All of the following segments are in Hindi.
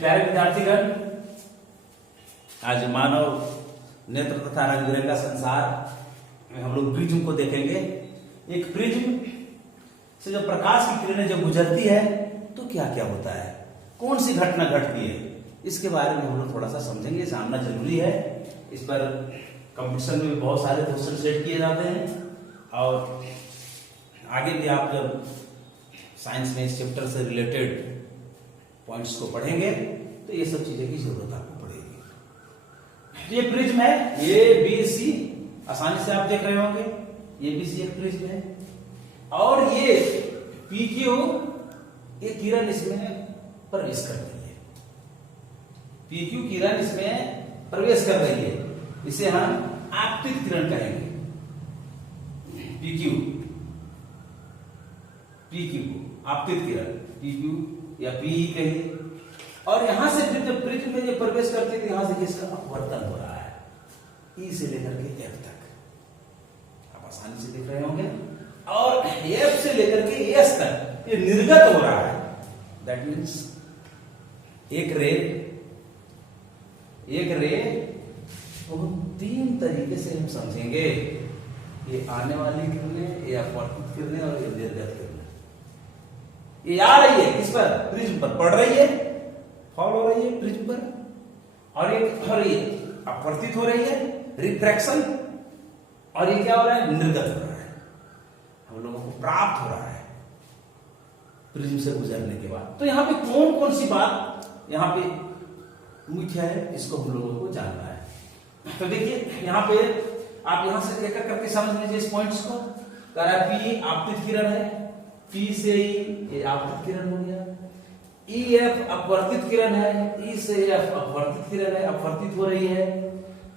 प्यारे विद्यार्थीगण, आज मानव नेत्र तथा रंग बिरंगा संसार में हम लोग प्रिज्म को देखेंगे। एक प्रिज्म से जब प्रकाश की किरणें जब गुजरती है तो क्या क्या होता है, कौन सी घटना घटती है, इसके बारे में हम लोग थोड़ा सा समझेंगे, जानना जरूरी है। इस पर कंपटीशन में बहुत सारे क्वेश्चन सेट किए जाते हैं और आगे भी आप जब साइंस में इस चैप्टर से रिलेटेड पॉइंट्स को पढ़ेंगे तो ये सब चीजें की जरूरत आपको पड़ेगी। ये प्रिज्म है, ये बी सी, आसानी से आप देख रहे होंगे, ये बी सी एक प्रिज्म है और ये पी क्यू, ये किरण इसमें प्रवेश कर रही है। पी क्यू किरण इसमें प्रवेश कर रही है, इसे हम आपतित किरण कहेंगे। पी क्यू आपतित किरण, पी क्यू या पी कहिए। और यहां से जब प्रिज्म में ये प्रवेश करते हैं, यहां से इसका अपवर्तन हो रहा है, ई से लेकर के एफ तक, आप आसानी से देख रहे होंगे। और एफ से लेकर के एस तक ये निर्गत हो रहा है। दैट मीन्स एक रे को तीन तरीके से हम समझेंगे, ये आने वाली किरणें, ये अपवर्तित किरणें और ये निर्गत किरणें। ये आ रही है किस पर, प्रिज्म पर पड़ रही है, फॉल हो रही है प्रिज्म पर, और ये हो रही है अपवर्तित हो रही है, रिफ्रैक्शन, और ये क्या हो रहा है, निर्गत हो रहा है, हम लोगों को प्राप्त हो रहा है प्रिज्म से गुजरने के बाद। तो यहाँ पे कौन कौन सी बात यहाँ पे मुख्य है, इसको हम लोगों को जानना है। तो देखिए यहाँ पे आप यहाँ से एक एक करके समझ लीजिए इस पॉइंट्स को। कह रहा है पी आपतित किरण है, पी से ई ये आपतित किरण हो गया, ई एफ अपवर्तित किरण है, ई से एफ अपवर्तित किरण है, अपवर्तित हो रही है,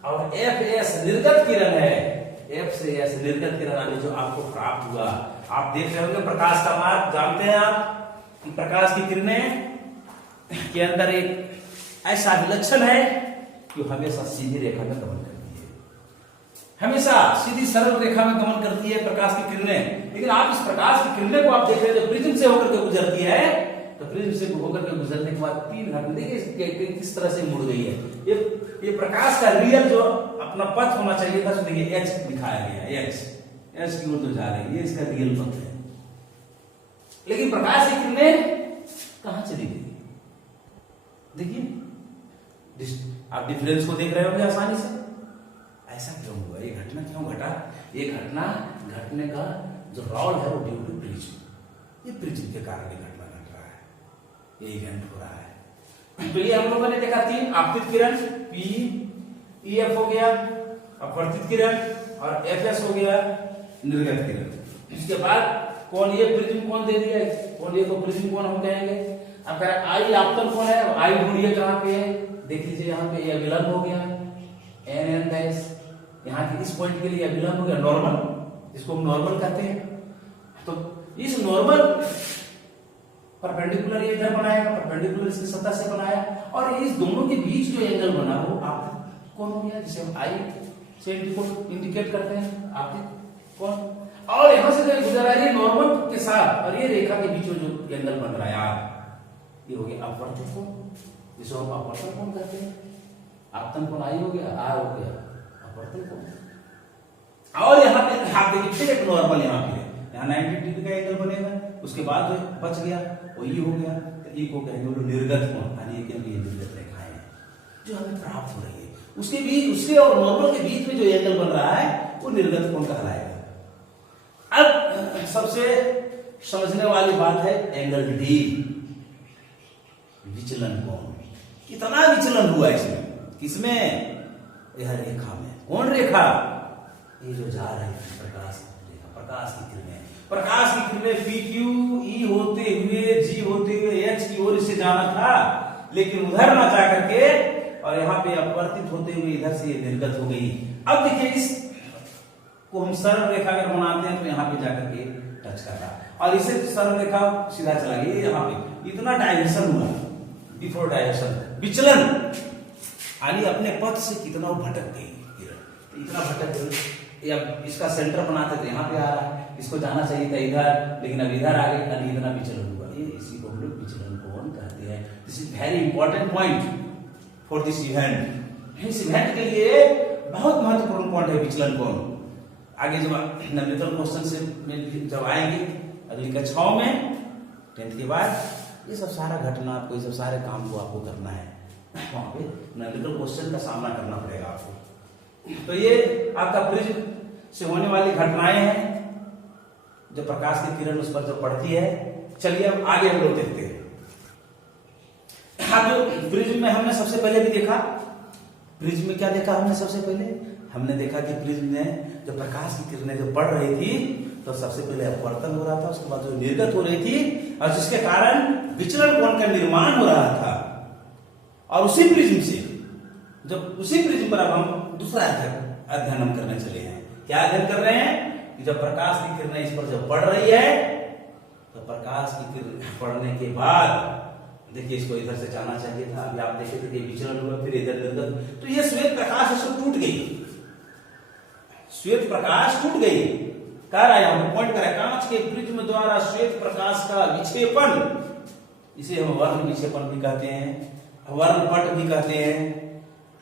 और एफ एस निर्गत किरण है, एफ से एस निर्गत किरण आने जो आपको प्राप्त हुआ। आप देख रहे होंगे प्रकाश का मार्ग, जानते हैं आप कि प्रकाश की किरणें के अंदर एक ऐसा विलक्षण है कि हमेशा सीधी रेखा में गमन करती है, हमेशा सीधी सरल रेखा में गमन करती है प्रकाश की किरणें। लेकिन आप इस प्रकाश की किरणें को आप देख रहे हैं, जब प्रिज्म से होकर के गुजरती है तो प्रिज्म से होकर के गुजरने के बाद तीन घटना देखिए किस तरह से मुड़ गई है। ये प्रकाश का रियल जो अपना पथ होना चाहिए था, देखिए एच दिखाया गया, एच की ओर जो जा रही है, ये इसका रियल पथ है। लेकिन प्रकाश की किरणें कहां चली गई, देखिए आप डिफरेंस को देख रहे होंगे आसानी से। ऐसा क्यों हुआ, ये घटना क्यों घटा, ये घटना घटने का जो रोल है वो ड्यू टू प्रिज्म, ये प्रिज्म के कारण ये घटना घट रहा है, ये इवेंट हो रहा है। तो ये हम लोगों ने देखा तीन आपतित किरण, पी ई एफ हो गया अपवर्तित किरण, और एफ एस हो गया निर्गत किरण। इसके बाद कौन, ये प्रिज्म कौन दे दिया, कौन ये को प्रिज्म कौन हम कहेंगे। अब कह रहा आई आपतन कौन है, आई ढूंढिए कहां पे है, देख लीजिए यहाँ पे ये अभिलंब हो गया एन एन डैश, यहाँ के इस पॉइंट के लिए अभिलंब हो गया नॉर्मल, जिसको हम नॉर्मल कहते हैं। तो इस नॉर्मल परपेंडिकुलर ये इधर बनाया, परपेंडिकुलर इसकी सतह से बनाया, और इस दोनों के बीच जो एंगल बना वो आपतित कोण हो गया, जिसे हम आई से इंडिकेट करते हैं आपतित कोण। और यहां से गुजर रही है नॉर्मल के साथ, और ये रेखा के बीच जो एंगल बन रहा है ये हो गया अपवर्तित कोण, जिसको हम अपवर्तन कोण कहते हैं। आपतन कोण आई हो गया, आ हो गया अपवर्तन कोण। और यहाँ पे आप देखिए फिर एक नॉर्मल यहाँ पे है, यहाँ 90 डिग्री का एंगल बनेगा, उसके बाद जो बच गया वो ई हो गया, तो ई को कहेंगे निर्गत कोण, यानी कि ये निर्गत रेखाएं हैं जो हमें प्राप्त हो रही है। उसके बीच, उसके और नॉर्मल के बीच में जो एंगल बन रहा है वो निर्गत कोण कहलाएगा। अब सबसे समझने वाली बात है एंगल डी, विचलन कोण। कितना विचलन हुआ इसमें, किसमें, यह रेखा में। कौन रेखा, ये जो जा रही है प्रकाश रेखा, प्रकाश की किरणें पी क्यू ई होते हुए जी होते हुए एच की ओर से जाना था, लेकिन उधर ना जा करके और यहाँ पे अपवर्तित होते हुए इधर से ये निर्गत हो गई। अब देखिए इस को हम सरल रेखा अगर बनाते हैं तो यहाँ पे जाकर के टच कर रहा, और इसे सरल रेखा सीधा चला गया, यहाँ पे इतना डायरेक्शन हुआ, बिफोर डायरेक्शन विचलन, यानी अपने पथ से कितना भटक गई किरण, तो इतना भटक गई। अब इसका सेंटर बनाते थे यहाँ पे आ रहा है, इसको जाना चाहिए था इधर, लेकिन अब इधर आ गई, इतना विचलन हुआ, ये इसी को हम लोग विचलन कोण कहते हैं। This is very important point for this event. इस इवेंट के लिए बहुत महत्वपूर्ण पॉइंट है विचलन कोण। आगे जब न्यूमेरिकल क्वेश्चन से जब आएंगे अगली कक्षाओं में 10th के बाद, ये सब सारा घटना आपको, ये सब सारे काम को आपको करना है, वहां पे न्यूमेरिकल क्वेश्चन का सामना करना पड़ेगा आपको। तो ये आपका प्रिज्म से होने वाली घटनाएं हैं, जो प्रकाश की किरण उस पर जो पड़ती है। चलिए अब आगे हम लोग देखते हैं। जो प्रिज्म में हमने सबसे पहले भी देखा, प्रिज्म में क्या देखा हमने सबसे पहले? हमने देखा कि प्रिज्म में जो प्रकाश की किरणें जो पड़ रही थी, तो सबसे पहले अपवर्तन हो रहा था, उसके बाद जो निर्गत हो रही थी, और जिसके कारण विचलन कोण का निर्माण हो रहा था। और उसी प्रिज्म से, जब उसी प्रिज्म पर अब हम दूसरा अध्ययन हम करने चले हैं। क्या अध्ययन कर रहे हैं? कि जब प्रकाश की किरणें इस पर जब पड़ रही है, तो प्रकाश की किरण पड़ने के बाद, देखिए इसको इधर से जाना चाहिए था, अभी आप देखे थे कि विचलन हुआ, फिर इधर निर्गत, तो ये श्वेत प्रकाश इसको टूट गई, श्वेत प्रकाश टूट गई। कह रहा है, हम पॉइंट कर रहे हैं, कांच के प्रिज्म द्वारा श्वेत प्रकाश का विक्षेपण, इसे हम वर्ण विक्षेपण भी कहते हैं, वर्णपट भी कहते हैं।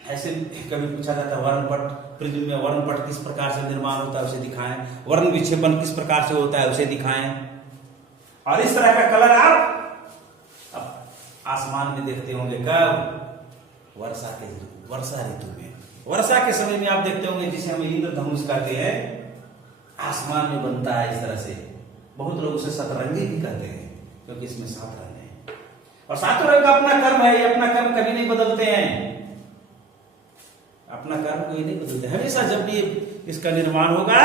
ऐसे कभी पूछा जाता है वर्णपट, प्रिज्म में वर्णपट किस प्रकार से निर्माण होता है उसे दिखाएं, वर्ण विक्षेपण किस प्रकार से होता है उसे दिखाएं। और इस तरह का कलर आप अब आसमान में देखते होंगे, कब? वर्षा ऋतु में, वर्षा के समय में आप देखते होंगे, जिसे हम इंद्रधनुष कहते हैं, आसमान में बनता है इस तरह से। बहुत लोग उसे सतरंगी भी कहते हैं, क्योंकि इसमें 7 रंग हैं, और 7 रंग का अपना कर्म है। ये अपना कर्म कभी नहीं बदलते हैं, अपना कर्म कोई नहीं बदलते। हमेशा जब भी इसका निर्माण होगा,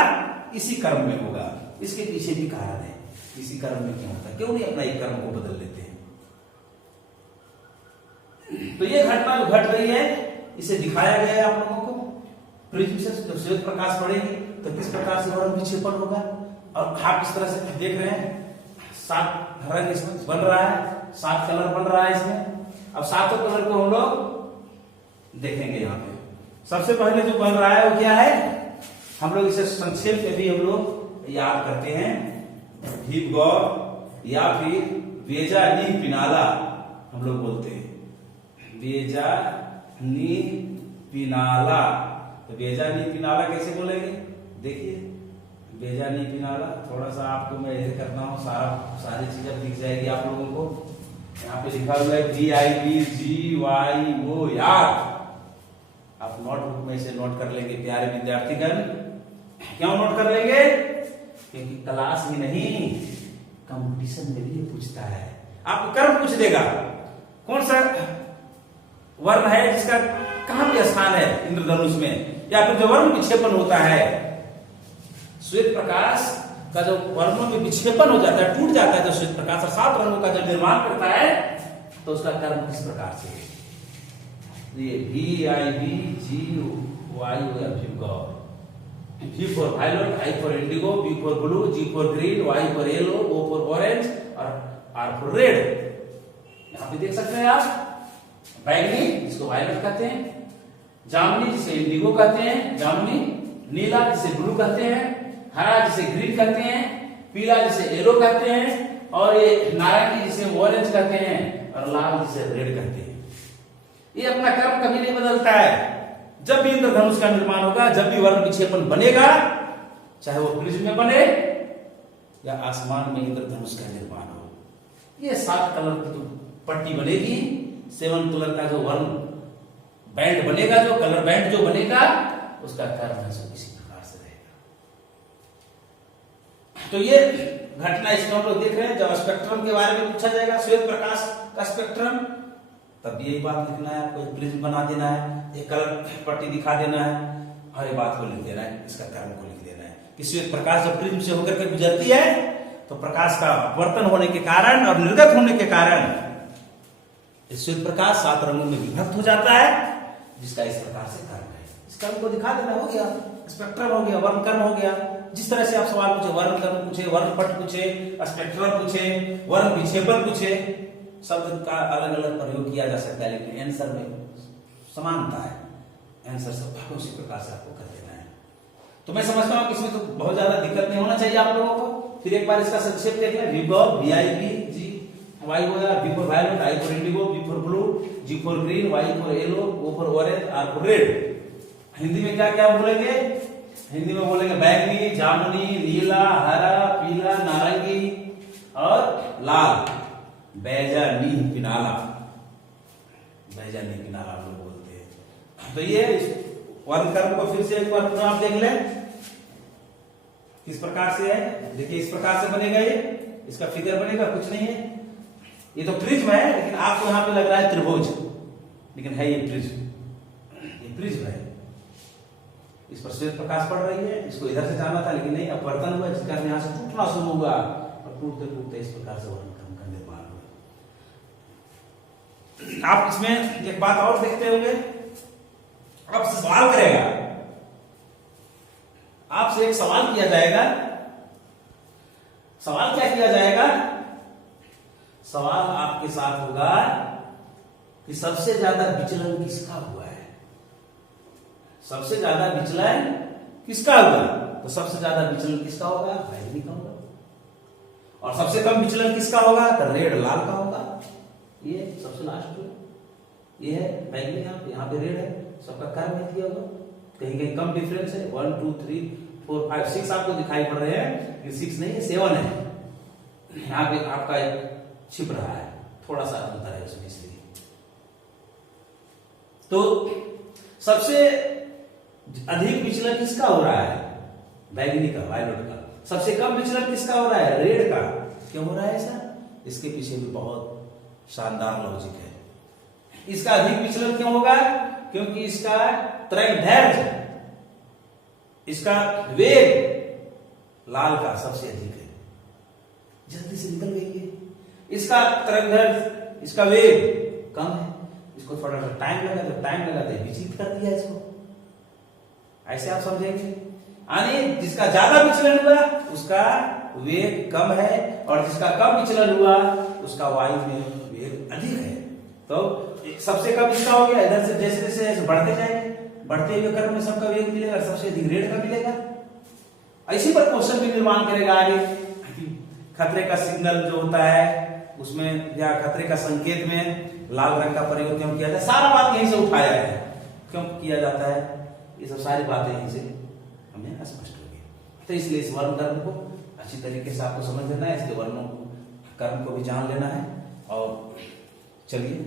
इसी कर्म में होगा। इसके पीछे भी कारण है, इसी कर्म में क्यों होता है, क्यों नहीं अपना एक कर्म को बदल लेते हैं। तो ये घटना जो घट रही है, इसे दिखाया गया है आप लोगों को। प्रिज्म से जब श्वेत प्रकाश पड़ेगी, तो किस प्रकार से वर्ण विक्षेपण होगा। और आप इस तरह से देख रहे हैं, 7 रंग इसमें बन रहा है, 7 कलर बन रहा है इसमें। अब 7 कलर को हम लोग देखेंगे यहाँ पे। सबसे पहले जो बन रहा है वो क्या है? हम लोग इसे संक्षेप में भी हम लोग याद करते हैं, भीपगौर या फिर वेजा नी पिनाला हम लोग बोलते हैं, वेजा नी पिनाला। तो वेजा नी पिनाला कैसे बोलेंगे? देखिए, वेजा नी पिनाला, थोड़ा सा आपको मैं ऐसे करना हूँ, सारी चीजें दिख जाएगी आप लोगों को। यहाँ पे लिखा हुआ है VIBGYO, याद। आप नोटबुक में इसे नोट कर लेंगे प्यारे विद्यार्थीगण। क्यों नोट कर लेंगे? क्योंकि क्लास ही नहीं, कंपटीशन में भी पूछता है। आपको कर्म पूछ देगा, कौन सा वर्ण है जिसका कहां पे स्थान है इंद्रधनुष में, या फिर जो वर्ण विक्षेपण होता है, श्वेत प्रकाश का जो वर्णों में विक्षेपण हो जाता है, टूट जाता है, तो श्वेत प्रकाश और 7 रंगों का जो निर्माण करता है, तो उसका कर्म किस प्रकार से है। ये VIBGYO, V for violet, I for indigo, B for blue, G for green, Y for yellow, O for orange और R for red। यहाँ पे देख सकते हैं आप, बैंगनी जिसको वायलेट कहते हैं, जामुनी जिसे इंडिगो कहते हैं, जामुनी, नीला जिसे ब्लू कहते हैं, हरा जिसे ग्रीन कहते हैं, पीला जिसे येलो कहते हैं, और ये नारंगी जिसे ऑरेंज कहते हैं, और लाल जिसे रेड कहते हैं। ये अपना कर्म कभी नहीं बदलता है। जब भी इंद्रधनुष का निर्माण होगा, जब भी वर्ण विक्षेपण बनेगा, चाहे वो प्रिज्म में बने या आसमान में इंद्रधनुष का निर्माण हो, ये 7 कलर की जो पट्टी बनेगी, 7 कलर का जो वर्ण बैंड बनेगा, जो कलर बैंड जो बनेगा, उसका कर्म है सो इसी प्रकार से रहेगा। तो ये घटना इसमें हम लोग देख रहे हैं। जब स्पेक्ट्रम के बारे में पूछा जाएगा, श्वेत प्रकाश का स्पेक्ट्रम, तब यही बात लिखना है आपको, प्रिज्म बना देना है, एक कलर पट्टी दिखा देना है, और ये बात को लिख देना है, इसका कर्म को लिख देना है कि श्वेत प्रकाश जब प्रिज्म से होकर के गुजरती है, तो प्रकाश का अपवर्तन होने के कारण और निर्गत होने के कारण श्वेत प्रकाश 7 रंगों में विभक्त हो जाता है, जिसका इस प्रकार से कर्म है। इस कर्म को दिखा देना, हो गया स्पेक्ट्रम, हो गया वर्ण कर्म, हो गया। जिस तरह से आप सवाल पूछे, वर्ण कर्म पूछे, वर्णपट पूछे, स्पेक्ट्रम पूछे, वर्ण विक्षेपण पूछे, शब्द का अलग अलग प्रयोग किया जा सकता है, लेकिन आंसर में समानता है। आंसर सब उसी प्रकार से आपको कर देना है। तो मैं समझता हूं कि इसमें तो बहुत ज्यादा दिक्कत नहीं होना चाहिए आप लोगों को। फिर एक बार इसका संक्षेप देख लें। VIBGYO Y हो गया, B for violet, I for indigo, B for blue, G for green, Y for yellow, O for orange, R for red. Hindi में क्या क्या बोलेंगे? हिंदी में बोलेंगे बैंगनी, जामुनी, नीला, हरा, पीला, नारंगी और लाल। बैजनी पिनाला, बैजनी पिनाला हम लोग बोलते हैं। तो ये वर्ण कर्म को फिर से एक बार पुनः आप देख लें किस प्रकार से है। देखिए इस प्रकार से बनेगा, ये इसका फिगर बनेगा, कुछ नहीं है, ये तो प्रिज्म है, लेकिन आपको यहाँ पे लग रहा है त्रिभुज, लेकिन है ये प्रिज्म, ये प्रिज्म है। इस पर श्वेत प्रकाश पड़ रही है, इसको इधर से जाना था लेकिन नहीं, अपवर्तन हुआ जिसका यहाँ से टूटना शुरू हुआ और टूटते टूटते इस प्रकार से वर्णक्रम का निर्माण हुआ। आप इसमें एक बात और देखते होंगे, अब सवाल करेगा, आपसे एक सवाल किया जाएगा। सवाल क्या किया जाएगा? सवाल आपके साथ होगा कि सबसे ज्यादा विचलन किसका हुआ है। सबसे ज्यादा विचलन किसका हुआ? तो सबसे ज्यादा विचलन किसका होगा? बैंगनी का होगा। और सबसे कम विचलन किसका होगा? तो रेड, लाल का होगा। ये सबसे लास्ट में ये है बैंगनी, यहाँ पे रेड है, सबका कर्म नहीं दिया होगा, कहीं कहीं कम डिफरेंस है। 1 2 3 4 5 6 आपको दिखाई पड़ रहे हैं, ये 6 नहीं है 7 है। यहाँ पे आपका छिप रहा है, थोड़ा सा अंतर है उसमें, इसलिए। तो सबसे अधिक विचलन किसका हो रहा है? बैंगनी का, वायलेट का। सबसे कम विचलन किसका हो रहा है? रेड का। क्यों हो रहा है ऐसा? इसके पीछे भी बहुत शानदार लॉजिक है। इसका अधिक विचलन क्यों होगा? क्योंकि इसका तरंगदैर्घ्य, इसका वेग लाल का सबसे अधिक है। जल्दी से निकल गई है। इसका तरंगदैर्घ्य, इसका वेग कम है, इसको थोड़ा सा टाइम लगा, तो टाइम लगाते विचलित कर दिया इसको। ऐसे आप समझेंगे, यानी जिसका ज्यादा विचलन हुआ उसका वेग कम है, और जिसका कम विचलन हुआ उसका वायु में वेग अधिक है। तो सबसे कम इसका हो गया, इधर से जैसे जैसे बढ़ते जाएंगे, बढ़ते हुए क्रम में सबका वेग मिलेगा, सबसे अधिक रेड का मिलेगा। इसी पर क्वेश्चन भी निर्माण करेगा आगे। खतरे का सिग्नल जो होता है उसमें, या खतरे का संकेत में लाल रंग का प्रयोग क्यों किया जाता है, सारा बात यहीं से उठाया है, क्यों किया जाता है, ये सब सारी बातें यहीं से हमें स्पष्ट हो गई। तो इसलिए इस वर्ण कर्म को अच्छी तरीके से आपको समझ लेना है, इसके वर्णों कर्म को भी जान लेना है। और चलिए